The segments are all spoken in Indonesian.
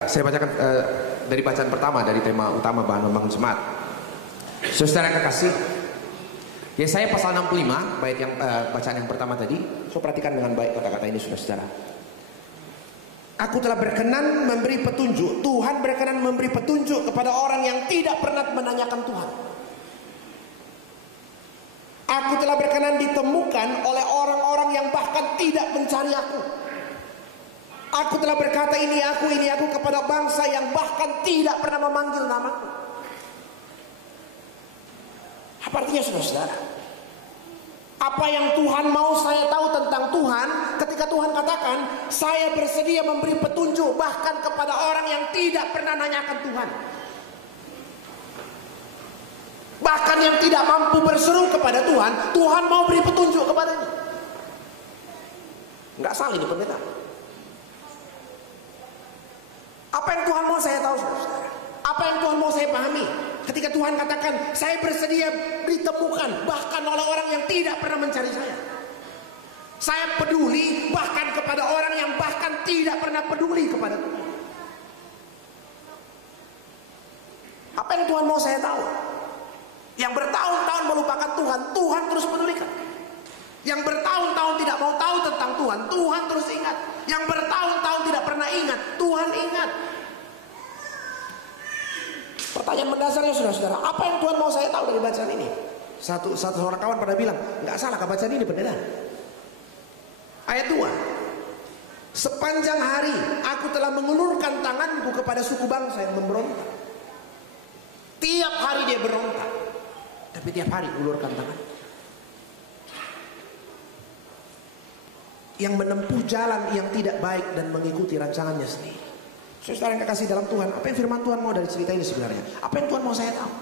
Saya bacakan dari bacaan pertama dari tema utama bahan membangun jemaat. Saudara yang kekasih, Yesaya pasal 65 bait yang bacaan yang pertama tadi. So perhatikan dengan baik kata-kata ini saudara. Aku telah berkenan memberi petunjuk. Tuhan berkenan memberi petunjuk kepada orang yang tidak pernah menanyakan Tuhan. Aku telah berkenan ditemukan oleh orang-orang yang bahkan tidak mencari aku. Aku telah berkata ini aku kepada bangsa yang bahkan tidak pernah memanggil namaku. Apa artinya saudara? Apa yang Tuhan mau saya tahu tentang Tuhan ketika Tuhan katakan saya bersedia memberi petunjuk bahkan kepada orang yang tidak pernah nanyakan Tuhan. Bahkan yang tidak mampu berseru kepada Tuhan, Tuhan mau beri petunjuk kepadanya. Enggak salah ini pendeta. Apa yang Tuhan mau saya tahu saudara? Apa yang Tuhan mau saya pahami? Ketika Tuhan katakan saya bersedia ditemukan bahkan oleh orang yang tidak pernah mencari saya. Saya peduli bahkan kepada orang yang bahkan tidak pernah peduli kepada Tuhan. Apa yang Tuhan mau saya tahu? Yang bertahun-tahun melupakan Tuhan, Tuhan terus pedulikan. Yang bertahun-tahun tidak mau tahu tentang Tuhan, Tuhan terus ingat. Yang bertahun-tahun tidak pernah ingat, Tuhan ingat. Pertanyaan mendasarnya saudara, apa yang Tuhan mau saya tahu dari bacaan ini? Satu orang kawan pada bilang, nggak salah bacaan ini pendeta. Ayat 2. Sepanjang hari aku telah mengulurkan tanganku kepada suku bangsa yang memberontak. Tiap hari dia berontak, tapi tiap hari ulurkan tangan. Yang menempuh jalan yang tidak baik dan mengikuti rancangannya sendiri. Saudara yang kekasih dalam Tuhan, apa yang firman Tuhan mau dari cerita ini sebenarnya? Apa yang Tuhan mau saya tahu?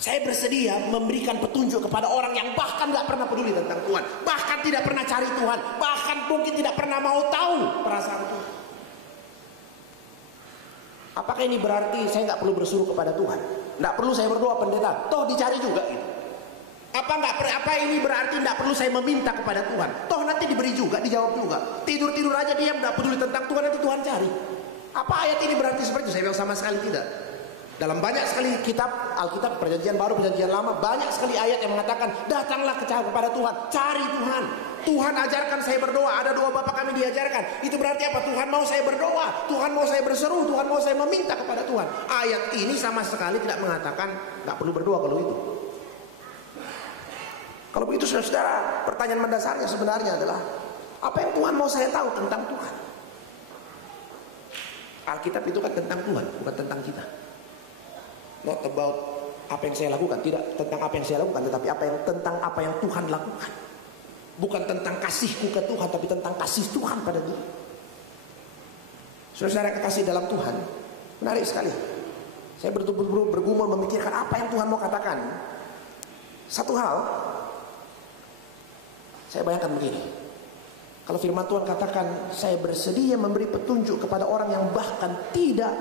Saya bersedia memberikan petunjuk kepada orang yang bahkan tidak pernah peduli tentang Tuhan, bahkan tidak pernah cari Tuhan, bahkan mungkin tidak pernah mau tahu perasaan Tuhan. Apakah ini berarti saya nggak perlu bersuruh kepada Tuhan? Nggak perlu saya berdoa pendeta, toh dicari juga gitu. Apa ini berarti tidak perlu saya meminta kepada Tuhan? Toh nanti diberi juga, dijawab juga. Tidur-tidur aja dia tidak peduli tentang Tuhan, nanti Tuhan cari. Apa ayat ini berarti seperti itu? Saya bilang sama sekali tidak. Dalam banyak sekali kitab Alkitab, perjanjian baru, perjanjian lama, banyak sekali ayat yang mengatakan datanglah kepada Tuhan, cari Tuhan. Tuhan ajarkan saya berdoa, ada doa Bapa kami diajarkan. Itu berarti apa? Tuhan mau saya berdoa, Tuhan mau saya berseru, Tuhan mau saya meminta kepada Tuhan. Ayat ini sama sekali tidak mengatakan nggak perlu berdoa kalau itu. Kalau begitu saudara, pertanyaan mendasarnya sebenarnya adalah apa yang Tuhan mau saya tahu tentang Tuhan? Alkitab itu kan tentang Tuhan, bukan tentang kita. Not about apa yang saya lakukan, tidak tentang apa yang saya lakukan, tetapi tentang apa yang Tuhan lakukan. Bukan tentang kasihku ke Tuhan, tapi tentang kasih Tuhan pada dia. Saudara kekasih dalam Tuhan, menarik sekali. Saya betul-betul bergumul memikirkan apa yang Tuhan mau katakan. Satu hal, saya bayangkan begini. Kalau firman Tuhan katakan saya bersedia memberi petunjuk kepada orang yang bahkan tidak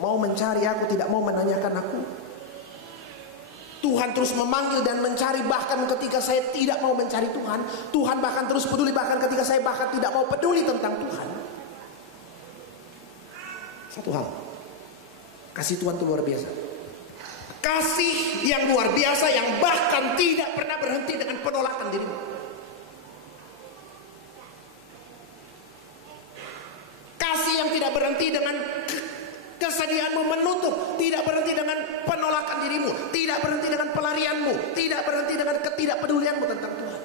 mau mencari aku, tidak mau menanyakan aku. Tuhan terus memanggil dan mencari bahkan ketika saya tidak mau mencari Tuhan. Tuhan bahkan terus peduli bahkan ketika saya bahkan tidak mau peduli tentang Tuhan. Satu hal, kasih Tuhan itu luar biasa. Kasih yang luar biasa yang bahkan tidak pernah berhenti dengan penolakan dirimu. Kasih yang tidak berhenti dengan kesediaanmu menutup, tidak berhenti dengan penolakan dirimu, tidak berhenti dengan pelarianmu, tidak berhenti dengan ketidakpedulianmu tentang Tuhan.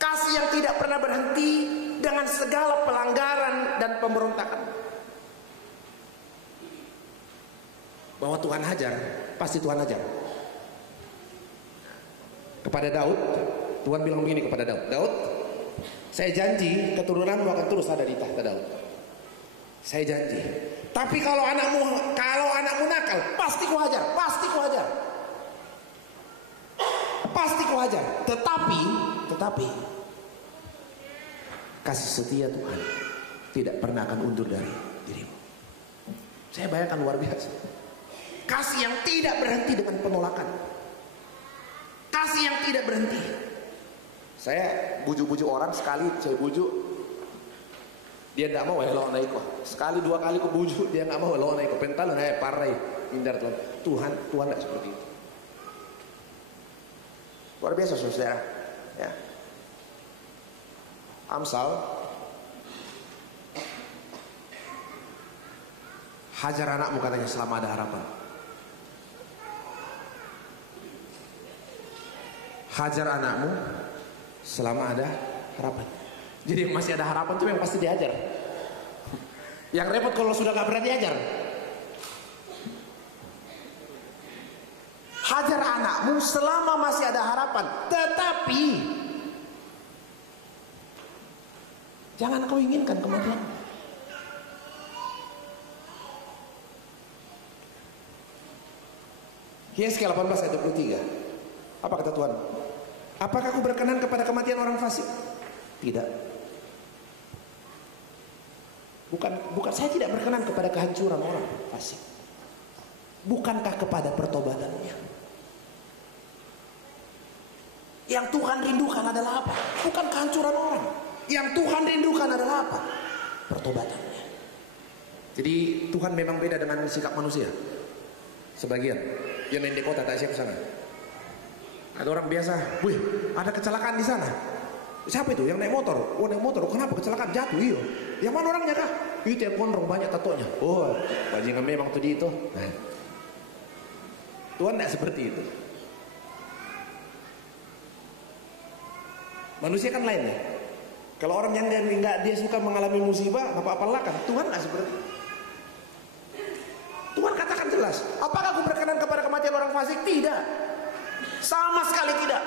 Kasih yang tidak pernah berhenti dengan segala pelanggaran dan pemberontakan. Bahwa Tuhan hajar, pasti Tuhan hajar. Kepada Daud, Tuhan bilang begini kepada Daud, Daud, saya janji keturunanmu akan terus ada di tahta Daud. Saya janji. Tapi kalau anakmu nakal, pasti kuhajar, pasti kuhajar. Pasti kuhajar. Tetapi kasih setia Tuhan tidak pernah akan undur dari dirimu. Saya bayangkan luar biasa. Kasih yang tidak berhenti dengan penolakan. Kasih yang tidak berhenti. Saya bujuk-bujuk orang sekali, saya bujuk Dia tidak mau lawan naik. Sekali dua kali ku bujuk dia nggak mau lawan naik. Pental parai hindar Tuhan. Tuhan tidak seperti itu. Luar biasa saudara. Ya. Amsal, hajar anakmu katanya selama ada harapan. Hajar anakmu selama ada harapan. Jadi yang masih ada harapan itu yang pasti diajar. Yang repot kalau sudah gak pernah diajar. Hajar anakmu selama masih ada harapan. Tetapi jangan kau inginkan kematian. Yesaya 18 ayat 23. Apa kata Tuhan? Apakah aku berkenan kepada kematian orang fasik? Tidak. Bukan saya tidak berkenan kepada kehancuran orang fasik. Bukankah kepada pertobatannya? Yang Tuhan rindukan adalah apa? Bukan kehancuran orang. Yang Tuhan rindukan adalah apa? Pertobatannya. Jadi Tuhan memang beda dengan sikap manusia. Sebagian yang main di kota tak siap sana. Ada orang biasa, wih, ada kecelakaan di sana. Siapa itu? Yang naik motor. Oh, naik motor. Kenapa kecelakaan? Jatuh, iyo. Yang mana orangnya kah? Itu yang gondrong banyak tatonya. Oh, bajingan memang tuh di itu. Nah. Tuhan tidak seperti itu. Manusia kan lain ya. Kalau orang yang dia suka mengalami musibah, apa-apalah kan. Tuhan nggak seperti itu. Tuhan katakan jelas. Apakah aku berkenan kepada kematian orang fasik? Tidak. Sama sekali tidak.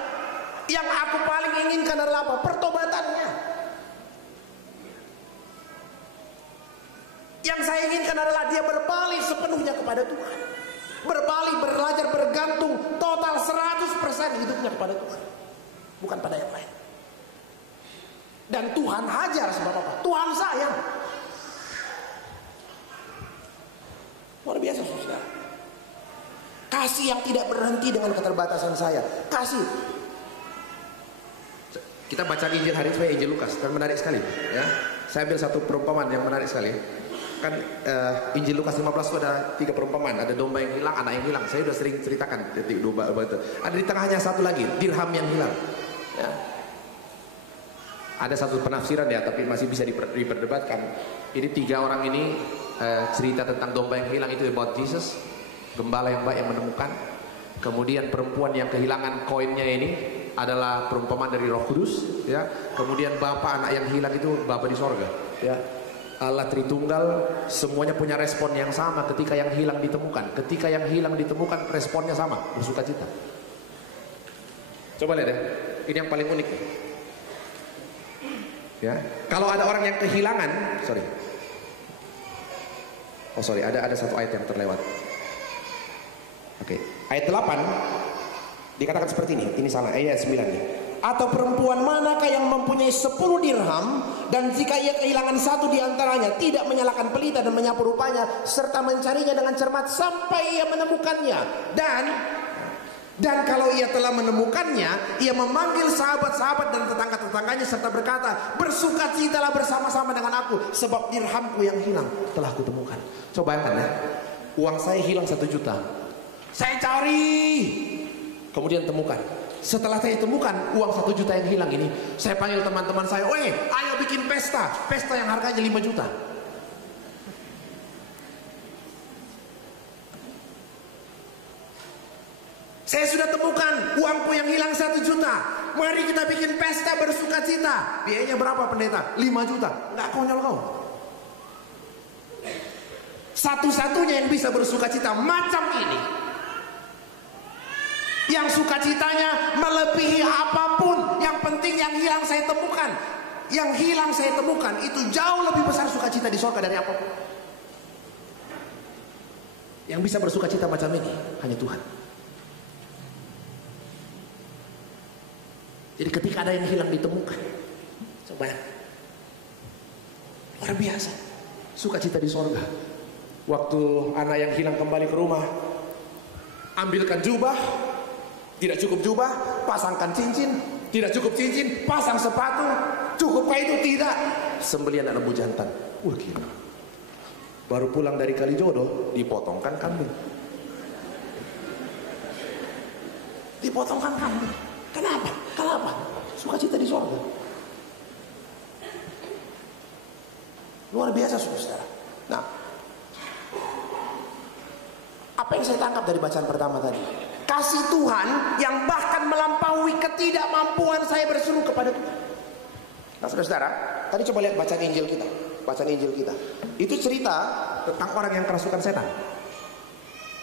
Yang aku paling inginkan adalah apa? Pertobatannya. Yang saya inginkan adalah dia berbalik sepenuhnya kepada Tuhan. Berbalik, belajar, bergantung total 100% hidupnya kepada Tuhan. Bukan pada yang lain. Dan Tuhan hajar sebab apa? Tuhan sayang. Luar biasa saudara. Kasih yang tidak berhenti dengan keterbatasan saya. Kasih. Kita baca Injil hari ini, Injil Lukas, kan menarik sekali ya. Saya ambil satu perumpamaan yang menarik sekali. Kan Injil Lukas 15 itu ada 3 perumpamaan. Ada domba yang hilang, anak yang hilang. Saya sudah sering ceritakan domba itu. Ada di tengahnya satu lagi, dirham yang hilang ya. Ada satu penafsiran ya, tapi masih bisa diperdebatkan. Ini 3 orang ini cerita tentang domba yang hilang itu about Jesus, gembala yang baik yang menemukan. Kemudian perempuan yang kehilangan koinnya ini adalah perumpamaan dari Roh Kudus ya. Kemudian Bapa anak yang hilang itu Bapa di sorga ya. Allah Tritunggal semuanya punya respon yang sama ketika yang hilang ditemukan. Ketika yang hilang ditemukan responnya sama, bersukacita. Coba lihat ya. Ini yang paling unik ya. Kalau ada orang yang kehilangan, ada satu ayat yang terlewat. Oke, ayat 8 dikatakan seperti ini salah, ayat 9 nih. Atau perempuan manakah yang mempunyai 10 dirham, dan jika ia kehilangan satu di antaranya, tidak menyalakan pelita dan menyapu rupanya, serta mencarinya dengan cermat sampai ia menemukannya. Dan kalau ia telah menemukannya, ia memanggil sahabat-sahabat dan tetangga-tetangganya serta berkata, bersukacitalah bersama-sama dengan aku, sebab dirhamku yang hilang telah kutemukan. Coba bayangkan ya, uang saya hilang 1 juta. Saya cari, kemudian temukan. Setelah saya temukan uang 1 juta yang hilang ini, saya panggil teman-teman saya, weh, ayo bikin pesta yang harganya 5 juta. Saya sudah temukan uangku yang hilang 1 juta. Mari kita bikin pesta bersukacita. Biayanya berapa pendeta? 5 juta. Nggak konyol kau. Satu-satunya yang bisa bersukacita macam ini, yang sukacitanya melebihi apapun. Yang penting yang hilang saya temukan. Yang hilang saya temukan itu jauh lebih besar sukacita di surga dari apapun. Yang bisa bersukacita macam ini hanya Tuhan. Jadi ketika ada yang hilang ditemukan, coba, luar biasa sukacita di surga. Waktu anak yang hilang kembali ke rumah, ambilkan jubah. Tidak cukup jubah, pasangkan cincin, Tidak cukup cincin, pasang sepatu. Cukupkah itu? Tidak. Sembelian anak lembu jantan. Wah gila. Baru pulang dari Kalijodo, dipotongkan kambing. Dipotongkan kambing. Kenapa? Kenapa? Sukacita di surga. Luar biasa saudara. Nah, apa yang saya tangkap dari bacaan pertama tadi? Kasih Tuhan yang bahkan melampaui ketidakmampuan saya berseru kepada Tuhan. Nah saudara, tadi coba lihat bacaan Injil kita. Bacaan Injil kita itu cerita tentang orang yang kerasukan setan.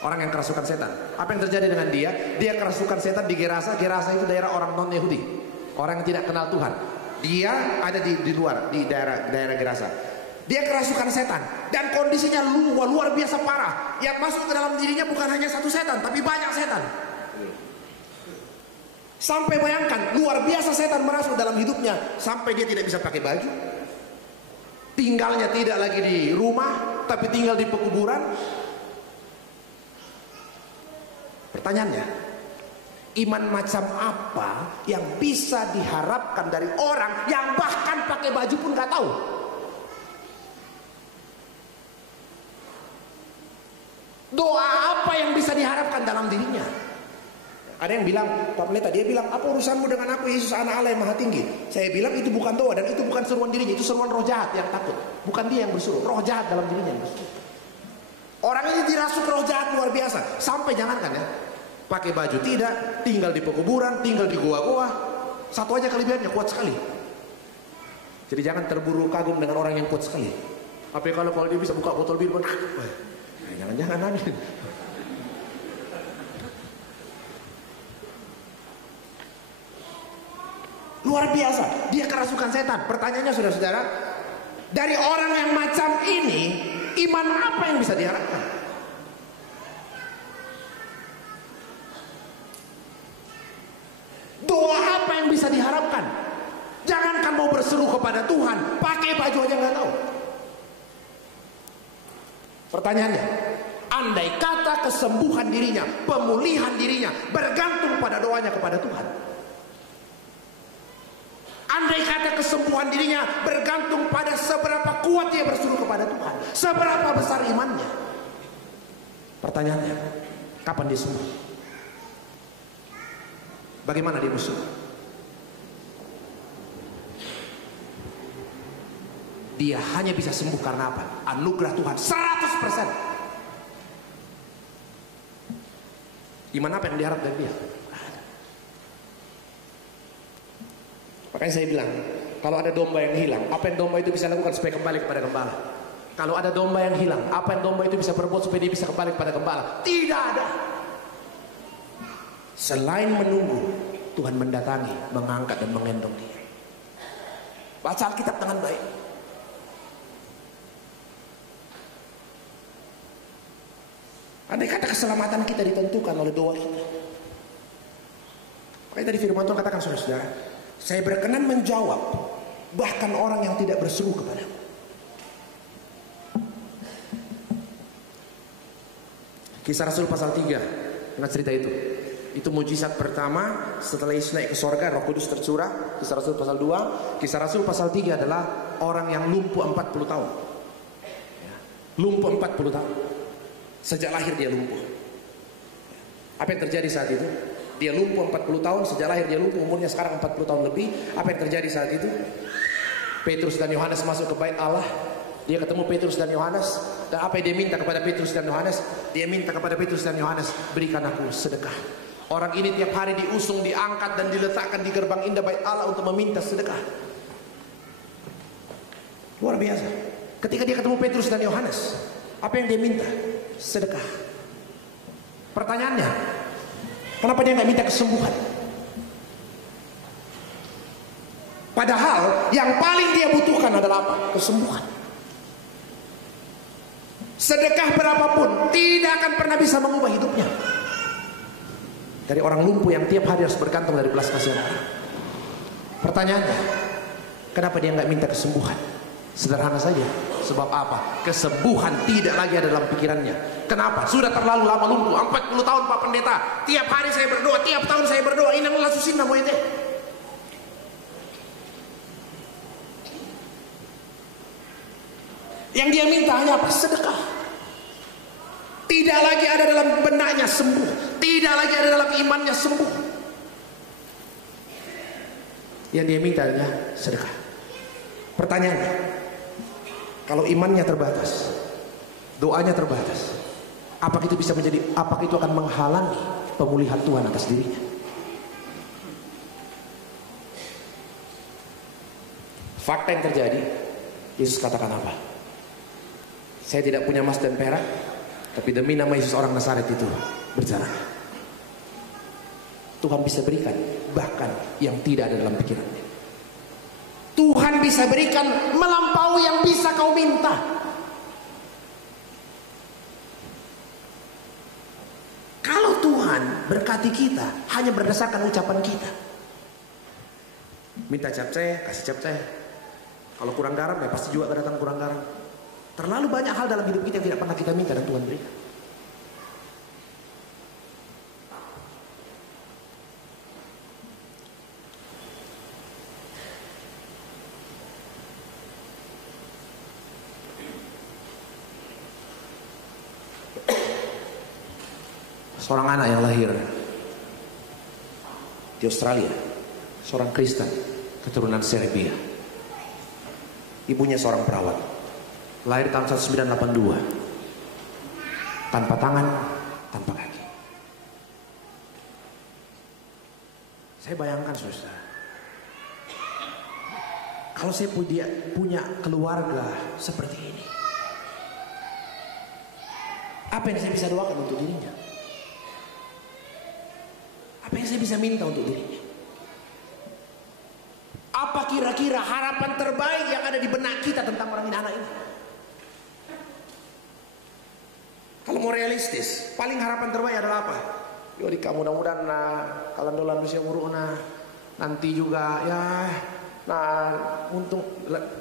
Orang yang kerasukan setan. Apa yang terjadi dengan dia? Dia kerasukan setan di Gerasa. Gerasa itu daerah orang non Yahudi, orang yang tidak kenal Tuhan. Dia ada di luar, di daerah Gerasa. Dia kerasukan setan dan kondisinya luar biasa parah. Yang masuk ke dalam dirinya bukan hanya satu setan, tapi banyak setan. Sampai bayangkan, luar biasa setan merasuk dalam hidupnya sampai dia tidak bisa pakai baju. Tinggalnya tidak lagi di rumah, tapi tinggal di pekuburan. Pertanyaannya, iman macam apa yang bisa diharapkan dari orang yang bahkan pakai baju pun gak tahu? Doa apa yang bisa diharapkan dalam dirinya? Ada yang bilang, Pak Pendeta, dia bilang, apa urusanmu dengan aku, Yesus anak Allah yang maha tinggi? Saya bilang itu bukan doa dan itu bukan seruan dirinya, itu seruan roh jahat yang takut. Bukan dia yang berseru, roh jahat dalam dirinya yang berseru. Orang ini dirasuk roh jahat luar biasa. Sampai jangankan ya, pakai baju tidak, tinggal di pekuburan, tinggal di goa-goa. Satu aja kelebihannya, kuat sekali. Jadi jangan terburu kagum dengan orang yang kuat sekali. Apa kalau dia bisa buka botol bir, jangan-jangan amin. Luar biasa, dia kerasukan setan. Pertanyaannya saudara-saudara, dari orang yang macam ini, iman apa yang bisa diharapkan? Doa apa yang bisa diharapkan? Jangankan mau berseru kepada Tuhan, pakai baju aja nggak tahu. Pertanyaannya, andai kata kesembuhan dirinya, pemulihan dirinya bergantung pada doanya kepada Tuhan. Andai kata kesembuhan dirinya bergantung pada seberapa kuat dia berseru kepada Tuhan, seberapa besar imannya. Pertanyaannya, kapan dia sembuh? Bagaimana dia berseru? Dia hanya bisa sembuh karena apa? Anugerah Tuhan 100%. Iman apa yang diharap dari dia? Makanya saya bilang, kalau ada domba yang hilang, apa yang domba itu bisa lakukan supaya kembali kepada gembala? Kalau ada domba yang hilang, apa yang domba itu bisa berbuat supaya dia bisa kembali kepada gembala? Tidak ada. Selain menunggu, Tuhan mendatangi, mengangkat dan mengendong dia. Baca Alkitab dengan baik. Andai kata keselamatan kita ditentukan oleh doa kita. Makanya tadi firman Tuhan katakan, saudara-saudara, saya berkenan menjawab bahkan orang yang tidak berseru kepadaku. Kisah Rasul pasal 3, ingat cerita itu. Itu mujizat pertama setelah Yesus naik ke sorga, Roh Kudus tercurah. Kisah Rasul pasal 2. Kisah Rasul pasal 3 adalah orang yang lumpuh 40 tahun. Lumpuh 40 tahun. Sejak lahir dia lumpuh. Apa yang terjadi saat itu? Dia lumpuh 40 tahun, sejak lahir dia lumpuh, umurnya sekarang 40 tahun lebih. Apa yang terjadi saat itu? Petrus dan Yohanes masuk ke bait Allah. Dia ketemu Petrus dan Yohanes. Dan apa yang dia minta kepada Petrus dan Yohanes? Dia minta kepada Petrus dan Yohanes, berikan aku sedekah. Orang ini tiap hari diusung, diangkat dan diletakkan di gerbang indah bait Allah untuk meminta sedekah. Luar biasa. Ketika dia ketemu Petrus dan Yohanes, apa yang dia minta? Sedekah. Pertanyaannya, kenapa dia nggak minta kesembuhan? Padahal yang paling dia butuhkan adalah apa? Kesembuhan. Sedekah berapapun tidak akan pernah bisa mengubah hidupnya. Dari orang lumpuh yang tiap hari harus bergantung dari belas kasihan orang. Pertanyaannya, kenapa dia nggak minta kesembuhan? Sederhana saja. Sebab apa? Kesembuhan tidak lagi ada dalam pikirannya. Kenapa? Sudah terlalu lama lumpuh. 40 tahun Pak Pendeta. Tiap hari saya berdoa, tiap tahun saya berdoa. Inang lasu sinna moete. Yang dia minta hanya apa? Sedekah. Tidak lagi ada dalam benaknya sembuh, tidak lagi ada dalam imannya sembuh. Yang dia minta hanya sedekah. Pertanyaannya, kalau imannya terbatas, doanya terbatas, apakah itu bisa menjadi, apakah itu akan menghalangi pemulihan Tuhan atas dirinya? Fakta yang terjadi, Yesus katakan apa? Saya tidak punya emas dan perak, tapi demi nama Yesus orang Nazaret itu berjalan. Tuhan bisa berikan bahkan yang tidak ada dalam pikirannya. Tuhan bisa berikan melampaui yang bisa kau minta. Kalau Tuhan berkati kita hanya berdasarkan ucapan kita, minta capcay, kasih capcay. Kalau kurang garam ya pasti juga datang kurang garam. Terlalu banyak hal dalam hidup kita yang tidak pernah kita minta dan Tuhan berikan. Seorang anak yang lahir di Australia, seorang Kristen keturunan Serbia. Ibunya seorang perawat, lahir tahun 1982, tanpa tangan, tanpa kaki. Saya bayangkan saudara, kalau saya punya keluarga seperti ini, apa yang saya bisa doakan untuk dirinya? Apa yang saya bisa minta untuk dirinya? Apa kira-kira harapan terbaik yang ada di benak kita tentang orang ini, anak ini? Kalau mau realistis, paling harapan terbaik adalah apa? Yori kamu mudah-mudahan kalau dolan usia muruna nanti juga ya. Nah, untung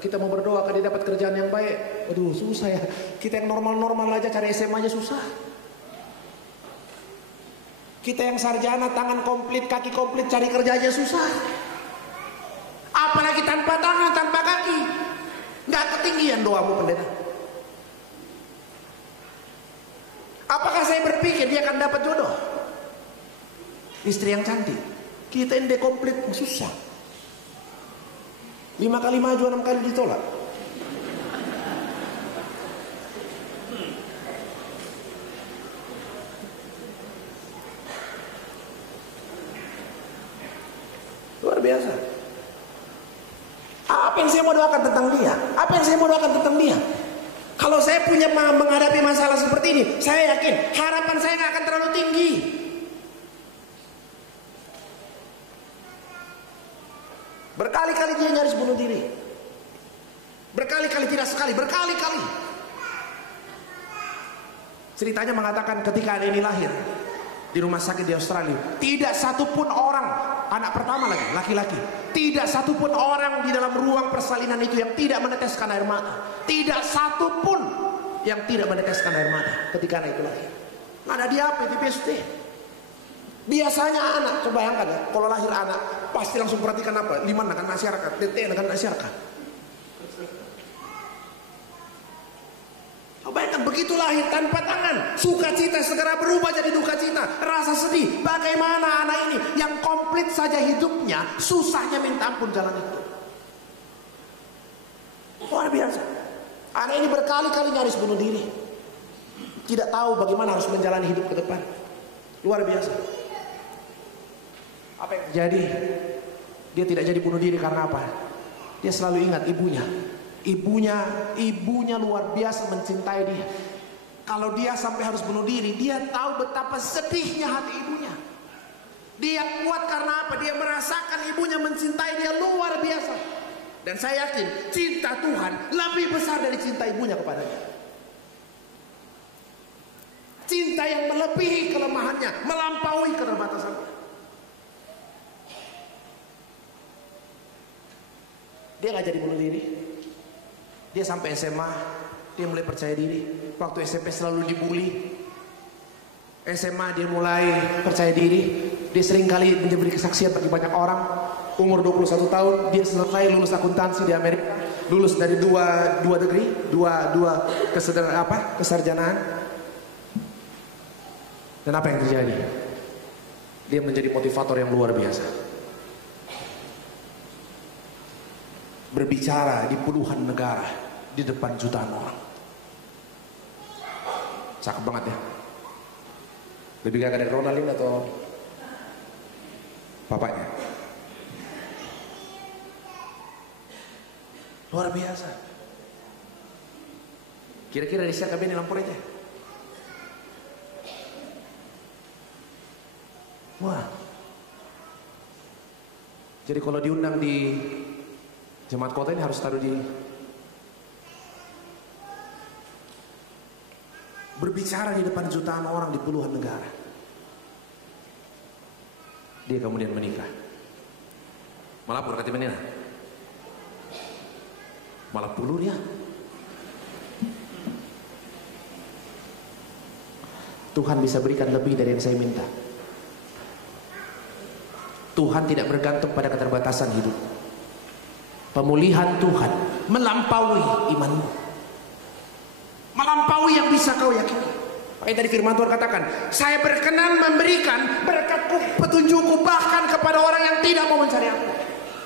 kita mau berdoa ke dia dapat kerjaan yang baik. Aduh, susah ya. Kita yang normal-normal aja cari SMA aja susah. Kita yang sarjana, tangan komplit, kaki komplit, cari kerja aja susah. Apalagi tanpa tangan, tanpa kaki. Nggak ketinggian doamu, pendeta. Apakah saya berpikir dia akan dapat jodoh? Istri yang cantik. Kita yang dekomplit, susah. 5 kali maju, 6 kali ditolak. Luar biasa. Apa yang saya mau doakan tentang dia? Apa yang saya mau doakan tentang dia? Kalau saya punya menghadapi masalah seperti ini, saya yakin harapan saya nggak akan terlalu tinggi. Berkali-kali dia nyaris bunuh diri. Berkali-kali, tidak sekali, berkali-kali. Ceritanya mengatakan ketika anak ini lahir di rumah sakit di Australia, tidak satupun orang, anak pertama lagi, laki-laki, tidak satupun orang di dalam ruang persalinan itu yang tidak meneteskan air mata. Tidak satupun yang tidak meneteskan air mata ketika anak itu lahir. Ada di apa? Di PST. Biasanya anak, coba bayangkan ya, kalau lahir anak pasti langsung perhatikan apa? Liman akan masyarakat, DT akan masyarakat. Bayangkan begitu lahir tanpa tangan, sukacita segera berubah jadi duka cita, rasa sedih. Bagaimana anak ini yang komplit saja hidupnya, susahnya minta ampun jalan itu. Luar biasa. Anak ini berkali-kali nyaris bunuh diri. Tidak tahu bagaimana harus menjalani hidup ke depan. Luar biasa. Apa yang terjadi? Dia tidak jadi bunuh diri karena apa? Dia selalu ingat ibunya. Ibunya luar biasa mencintai dia. Kalau dia sampai harus bunuh diri, dia tahu betapa sedihnya hati ibunya. Dia kuat karena apa? Dia merasakan ibunya mencintai dia luar biasa. Dan saya yakin cinta Tuhan lebih besar dari cinta ibunya kepadanya. Cinta yang melebihi kelemahannya, melampaui keterbatasannya. Dia gak jadi bunuh diri. Dia sampai SMA, dia mulai percaya diri. Waktu SMP selalu dibully. SMA dia mulai percaya diri. Dia sering kali menjadi kesaksian bagi banyak orang. Umur 21 tahun, dia selesai lulus akuntansi di Amerika. lulus dari dua degree, dua kesarjanaan. Dan apa yang terjadi? Dia menjadi motivator yang luar biasa. Berbicara di puluhan negara, di depan jutaan orang. Cakep banget ya. Lebih gagah dari Ronaldinho atau bapaknya? Luar biasa. Kira-kira di siapa ini lampor aja? Wah. Jadi kalau diundang di jemaat kota ini harus taruh di berbicara di depan jutaan orang di puluhan negara. Dia kemudian menikah. Melapor ke temennya. Malah puluh dia. Tuhan bisa berikan lebih dari yang saya minta. Tuhan tidak bergantung pada keterbatasan hidup. Pemulihan Tuhan melampaui imanmu, melampaui yang bisa kau yakini. Makanya tadi firman Tuhan katakan, saya berkenan memberikan berkat-Ku, petunjuk-Ku bahkan kepada orang yang tidak mau mencari Aku.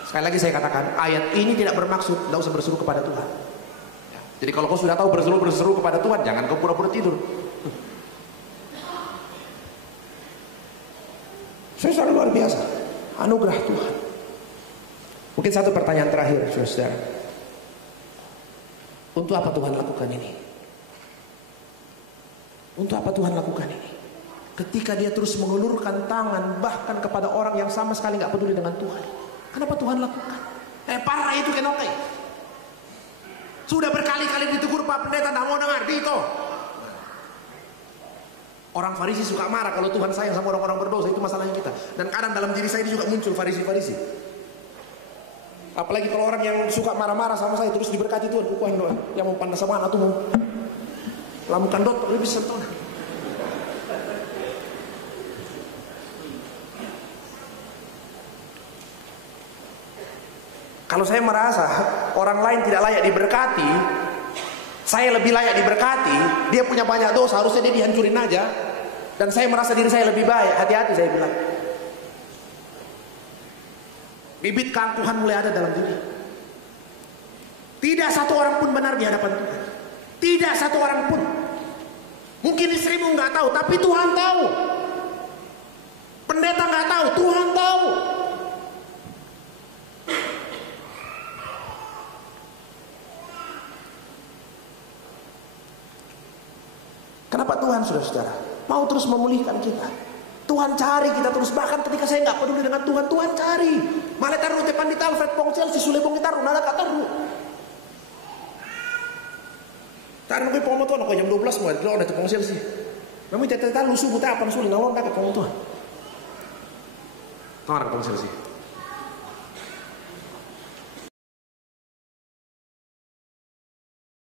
Sekali lagi saya katakan, ayat ini tidak bermaksud tidak usah berseru kepada Tuhan. Jadi kalau kau sudah tahu berseru kepada Tuhan, jangan kau pura-pura tidur. Saya sangat luar biasa, anugerah Tuhan. Mungkin satu pertanyaan terakhir, saudara. Untuk apa Tuhan lakukan ini? Untuk apa Tuhan lakukan ini? Ketika dia terus mengulurkan tangan bahkan kepada orang yang sama sekali nggak peduli dengan Tuhan. Kenapa Tuhan lakukan? Parah itu kenoke. Sudah berkali-kali ditegur Pak Pendeta, nggak mau dengar Dito. Orang Farisi suka marah kalau Tuhan sayang sama orang-orang berdosa, itu masalahnya kita. Dan kadang dalam diri saya ini juga muncul Farisi-Farisi. Apalagi kalau orang yang suka marah-marah sama saya terus diberkati Tuhan, kukuhin doa. Yang mau panas sama anak tuh mau lamukan dot lebih sentuh. Kalau saya merasa orang lain tidak layak diberkati, saya lebih layak diberkati. Dia punya banyak dosa, harusnya dia dihancurin aja. Dan saya merasa diri saya lebih baik. Hati-hati saya bilang. Bibit keangkuhan mulai ada dalam diri. Tidak satu orang pun benar di hadapan Tuhan. Tidak satu orang pun. Mungkin istrimu nggak tahu, tapi Tuhan tahu. Pendeta nggak tahu, Tuhan tahu. Kenapa Tuhan, saudara-saudara, mau terus memulihkan kita? Tuhan cari kita terus, bahkan ketika saya nggak peduli dengan Tuhan, Tuhan cari. Malah taruh tepan di Alfred Pongcel, si Sulebong ditaruh, nada kata taruh. Taruh ke pemotuan, aku jam 12 mau ada di Pongcel sih. Namun tete-tete lu subuh tak apa sulit, nolong tak ke pemotuan. Taruh ke Pongcel sih.